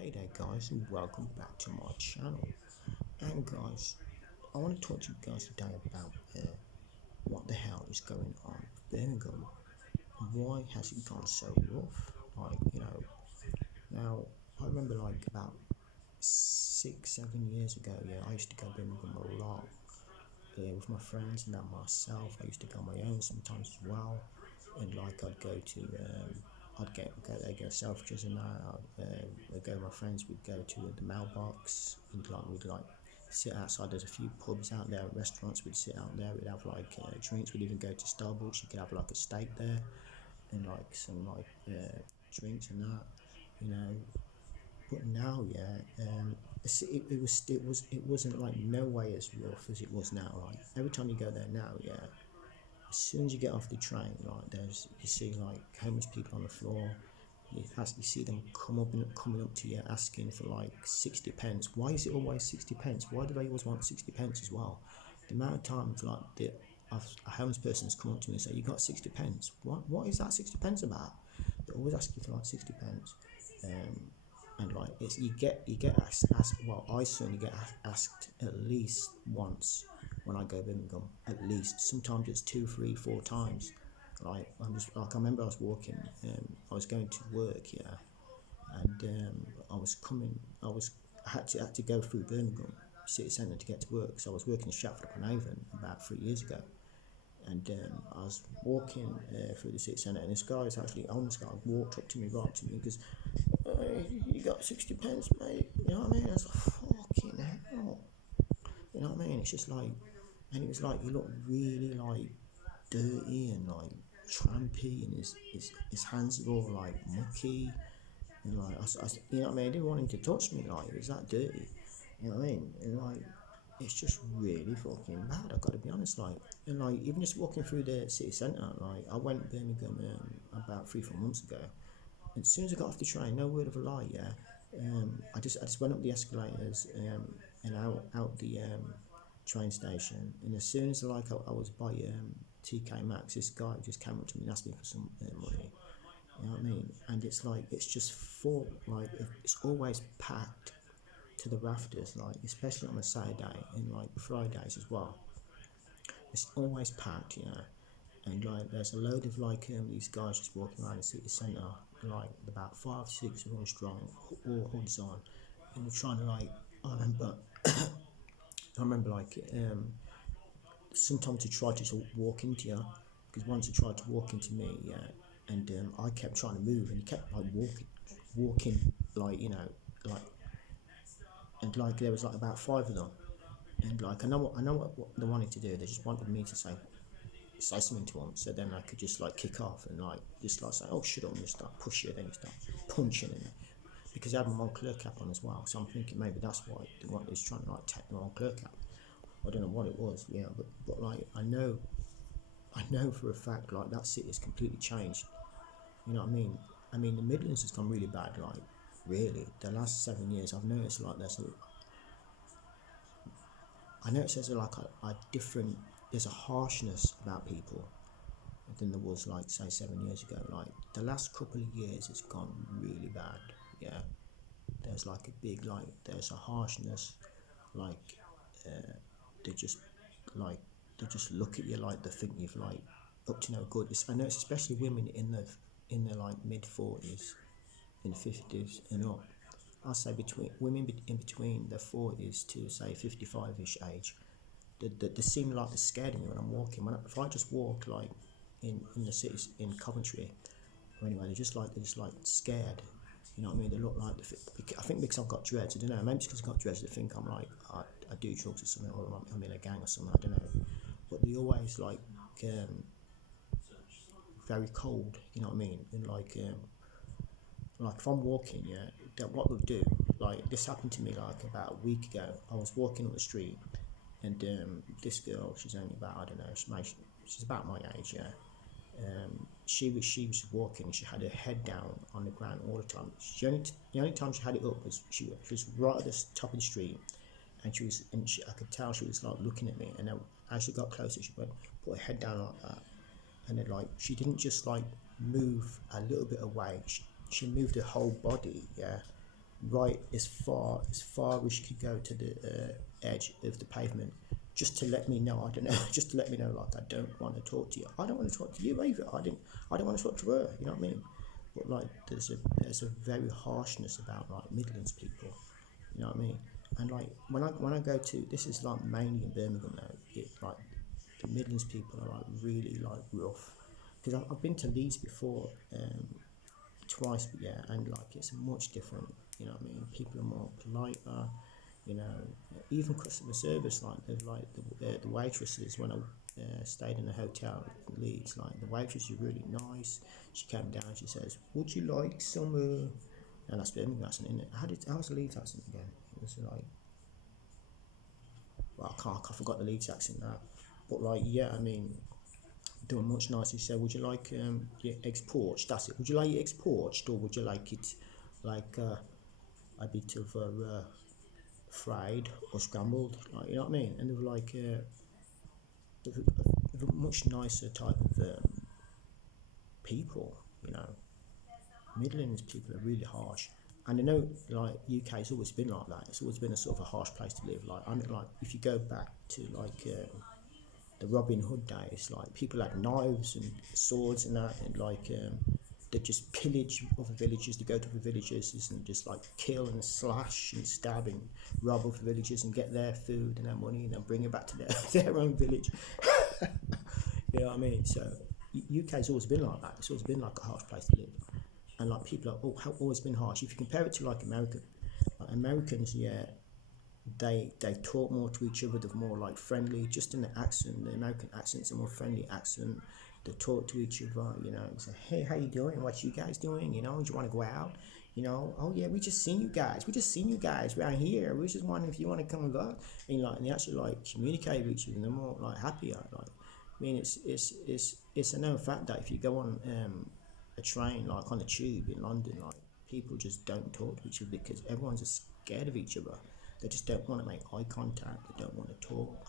Hey there guys, and welcome back to my channel. And guys, I want to talk to you guys today about what the hell is going on with Birmingham. Why has it gone so rough? Now I remember like about 6, 7 years ago, I used to go to Birmingham a lot. With my friends and myself. I used to go on my own sometimes as well. And like I'd go to I'd go there, get selfridges and that. I'd go with my friends. We'd go to the mailbox and we'd sit outside. There's a few pubs out there, restaurants. We'd sit out there. We'd have drinks. We'd even go to Starbucks. You could have like a steak there and like some drinks and that, you know. But now, it wasn't like no way as rough as it was now. Like every time you go there now, as soon as you get off the train, you see like homeless people on the floor. You see them coming up to you asking for like 60 pence. Why is it always 60 pence? Why do they always want 60 pence as well? The amount of times a homeless person's come up to me and say, "You got 60 pence? What is that 60 pence about?" They always ask you for like 60 pence. And like you get asked. Well, I certainly get asked at least once when I go to Birmingham. At least sometimes it's 2, 3, 4 times. I remember I was walking. I was going to work, and I had to go through Birmingham city centre to get to work. So I was working in Stratford upon Avon about 3 years ago, and I was walking through the city centre, and this guy is actually homeless guy walked up to me, right to me, because you got 60 pence, mate. You know what I mean? I was like, fucking hell. You know what I mean? It's just like, and it was like, he looked really like dirty and like trampy, and his hands were all like mucky. And like, you know what I mean? I didn't want him to touch me, like, it was that dirty. You know what I mean? And like, it's just really fucking bad, I've got to be honest. Like, and like, even just walking through the city centre, like, I went to Birmingham about 3, 4 months ago. And as soon as I got off the train, no word of a lie, I just went up the escalators and out the train station. And as soon as I was by TK Maxx, this guy just came up to me and asked me for some money. You know what I mean? And it's like, it's just full, like, it's always packed to the rafters, like, especially on a Saturday and like Fridays as well. It's always packed, and like there's a load of these guys just walking around the city centre, like about 5, 6 of them strong, all hoods on, and they're trying to like. I remember, sometimes he tried to sort of walk into you, because once he tried to walk into me, and I kept trying to move, and he kept like walking, like, like, and like there was like about 5 of them, and like I know what they wanted to do. They just wanted me to say something to him, so then I could just like kick off and like just like say, "Oh, shut up," and just start pushing, then you start punching in it, because I had my Moncler cap on as well. So I'm thinking maybe that's why they want is trying to like take the Moncler cap. I don't know what it was, but like I know for a fact like that city has completely changed. You know what I mean? I mean the Midlands has gone really bad. Like really, the last 7 years I've noticed like I noticed a different, there's a harshness about people than there was like say 7 years ago. Like the last couple of years it's gone really bad. Yeah, there's like a big, like there's a harshness, like they just like they just look at you like they think you've like up to no good. I know it's especially women in their like mid 40s and 50s and up. I'll say between women in between their 40s to say 55ish age. They seem like they're scared of me when I'm walking. If I just walk like in the cities in Coventry, or anyway, they're just like scared. You know what I mean? They look like I think because I've got dreads. I don't know. Maybe it's because I've got dreads. They think I'm like I do drugs or something, or I'm in a gang or something. I don't know. But they always like very cold. You know what I mean? And like if I'm walking, that what they'll do. Like this happened to me like about a week ago. I was walking up the street, and this girl, she's only about, I don't know, she's about my age, she was walking. She had her head down on the ground all the time. The only time she had it up was she was right at the top of the street, and I could tell she was like looking at me. And then as she got closer, she went put her head down like that, and then like she didn't just like move a little bit away. She moved her whole body, right as far as she could go to the edge of the pavement, just to let me know. I don't know, just to let me know, like, I don't want to talk to you. I don't want to talk to you either. I don't want to talk to her. You know what I mean? But like, there's a very harshness about like Midlands people. You know what I mean? And like when I go to, this is like mainly in Birmingham now. Like the Midlands people are like really like rough. Because I've been to Leeds before, twice, but yeah, and like it's much different. You know what I mean? People are more politer. You know, even customer service, like the waitresses when I stayed in a hotel in Leeds, like the waitress is really nice. She came down, she says, "Would you like some?" And that's Birmingham accent, isn't it? How's the Leeds accent again? It was like, well, I forgot the Leeds accent now, but like, yeah, I mean, they were much nicer. She said, "Would you like your eggs poached?" That's it. Would you like your eggs poached, or would you like it like a bit of fried or scrambled? Like, you know what I mean? And they were like, they were much nicer type of people. You know, Midlands people are really harsh. And I know, like, UK's always been like that. It's always been a sort of a harsh place to live. Like, I mean, like, if you go back to like the Robin Hood days, like people had knives and swords and that, and like they just pillage other villages. They go to other villages and just like kill and slash and stab and rob other villages and get their food and their money and then bring it back to their own village. You know what I mean? So UK's always been like that. It's always been like a harsh place to live, and like people have always been harsh. If you compare it to like America, like Americans, yeah, they talk more to each other. They're more like friendly, just in the accent. The American accent's a more friendly accent. They talk to each other, you know. Say, "Hey, how you doing? What you guys doing? You know, do you want to go out? You know, oh yeah, we just seen you guys. We just seen you guys around here. We just wondering if you want to come and go." And like, and they actually like communicate with each other. And they're more like happier. Like, I mean, it's a known fact that if you go on a train, like on the tube in London, like people just don't talk to each other because everyone's just scared of each other. They just don't want to make eye contact. They don't want to talk,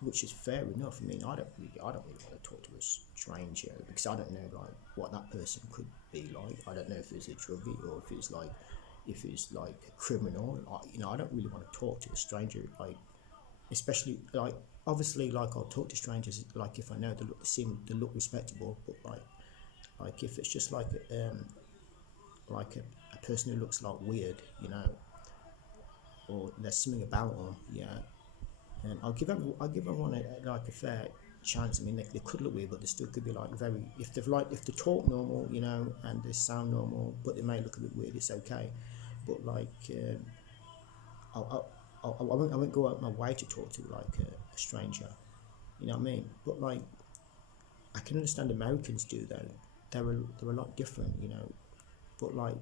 which is fair enough. I mean, I don't really want to talk to a stranger because I don't know like what that person could be like. I don't know if it's a druggie or if it's like a criminal. You know, I don't really want to talk to a stranger. Like, especially like obviously like I'll talk to strangers like if I know they look respectable, but like if it's just like a person who looks like weird, you know, or there's something about them, yeah. And I'll give everyone like a fair chance. I mean, they could look weird, but they still could be like very. If they talk normal, you know, and they sound normal, but they may look a bit weird. It's okay, but like I'll, I won't go out my way to talk to like a stranger. You know what I mean? But like I can understand Americans do though. They're a lot different, you know. But like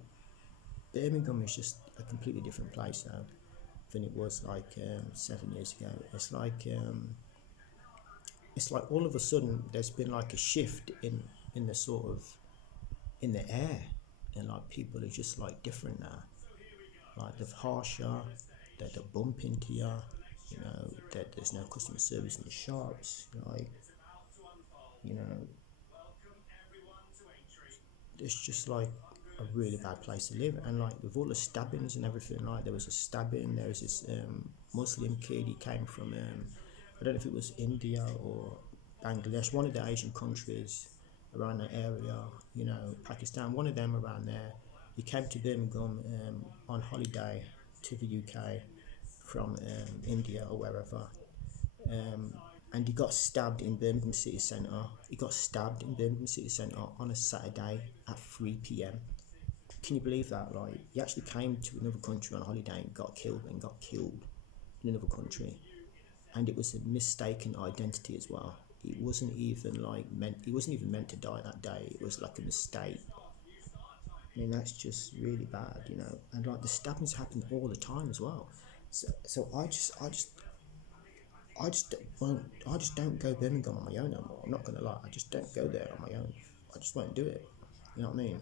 Birmingham is just a completely different place now than it was like 7 years ago. It's like all of a sudden there's been like a shift in the sort of in the air, and like people are just like different now. Like they're harsher, they bump into you. You know that there's no customer service in the shops. Like, you know, it's just like a really bad place to live. And like with all the stabbings and everything, like there was a stabbing. There was this Muslim kid. He came from I don't know if it was India or Bangladesh, one of the Asian countries around that area. You know, Pakistan, one of them around there. He came to Birmingham on holiday to the UK from India or wherever. Um, and he got stabbed in Birmingham City Centre. He got stabbed in Birmingham City Centre on a Saturday at 3 p.m. Can you believe that? Like, he actually came to another country on holiday and got killed in another country. And it was a mistaken identity as well. It wasn't even like meant. He wasn't even meant to die that day. It was like a mistake. I mean, that's just really bad, you know. And like the stabbings happen all the time as well. So I just won't. I just don't go Birmingham on my own no more. I'm not gonna lie. I just don't go there on my own. I just won't do it. You know what I mean?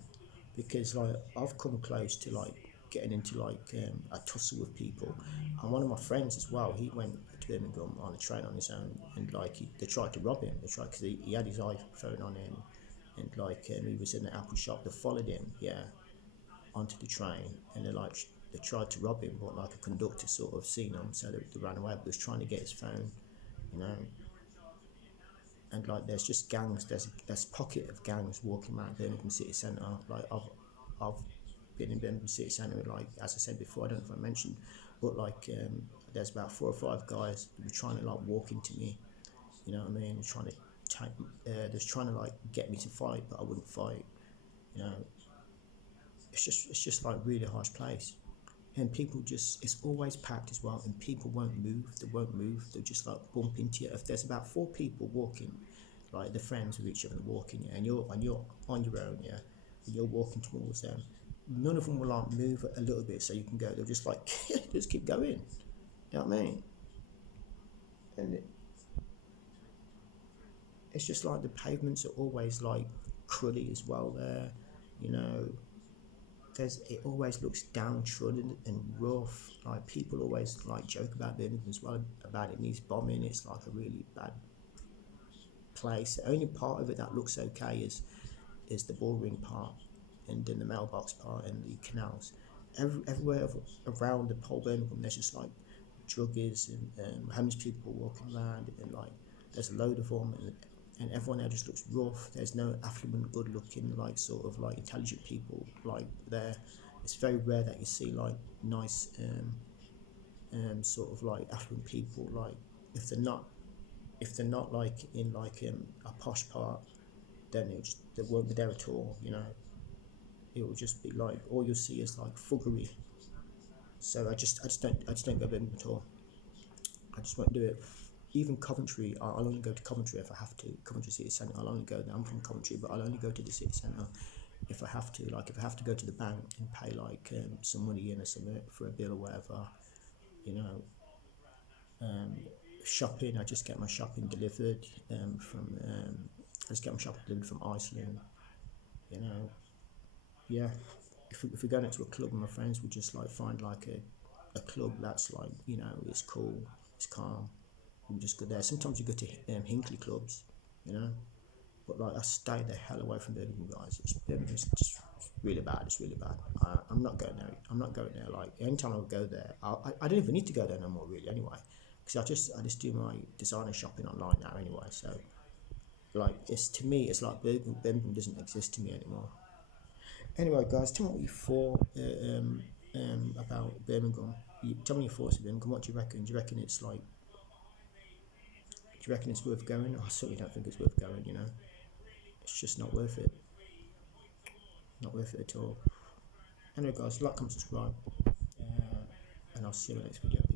Because like I've come close to like getting into like a tussle with people, and one of my friends as well. He went to Birmingham on a train on his own, and like they tried to rob him. They tried because he had his iPhone on him, and like he was in the Apple shop. They followed him, yeah, onto the train, and they like they tried to rob him, but like a conductor sort of seen him, so they ran away. But was trying to get his phone, you know. And like there's just gangs, there's pocket of gangs walking around Birmingham city centre. Like I've been in Birmingham city centre, like as I said before, I don't know if I mentioned, but like there's about 4 or 5 guys who were trying to like walk into me, you know what I mean, trying to take, they're trying to like get me to fight, but I wouldn't fight, you know. It's just like really harsh place, and people just, it's always packed as well, and people won't move, they'll just like bump into you. If there's about 4 people walking, like they're friends with each other and walking, yeah, and you're on your own, yeah, and you're walking towards them, none of them will like move a little bit so you can go, they'll just like just keep going, you know what I mean. And it's just like the pavements are always like cruddy as well there, you know. It always looks downtrodden and rough. Like people always like joke about Birmingham as well, about it needs bombing. It's like a really bad place. The only part of it that looks okay is the bullring part, and then the mailbox part and the canals. Everywhere around the whole Birmingham, there's just like druggies and homeless people walking around, and like there's a load of them, and everyone there just looks rough. There's no affluent, good-looking, like sort of like intelligent people like there. It's very rare that you see like nice, sort of like affluent people. Like if they're not, if they're not like in like a posh part, then they won't be there at all. You know, it will just be like all you'll see is like fuggery. So I just don't go Birmingham at all. I just won't do it. Even Coventry, I'll only go to Coventry if I have to. Coventry City Centre, I'll only go there. I'm from Coventry, but I'll only go to the city centre if I have to. Like if I have to go to the bank and pay like some money in or something for a bill or whatever, you know. Um, Shopping, I just get my shopping delivered from. I just get my shopping delivered from Iceland, you know. Yeah, if we go next to a club with my friends, we just like find like a club that's like, you know, it's cool, it's calm. We just go there. Sometimes you go to Hinkley clubs, you know. But like I stay the hell away from Birmingham, guys. Birmingham's just really bad. It's really bad. I'm not going there. I'm not going there. Like anytime I would go there, I don't even need to go there no more really. Anyway, because I just do my designer shopping online now anyway. So like it's, to me it's like Birmingham doesn't exist to me anymore. Anyway, guys, tell me what you thought about Birmingham. Tell me your thoughts of Birmingham. What do you reckon? Do you reckon it's like? Do you reckon it's worth going? I certainly don't think it's worth going. You know, it's just not worth it. Not worth it at all. Anyway, guys, like, comment, subscribe, and I'll see you in the next video.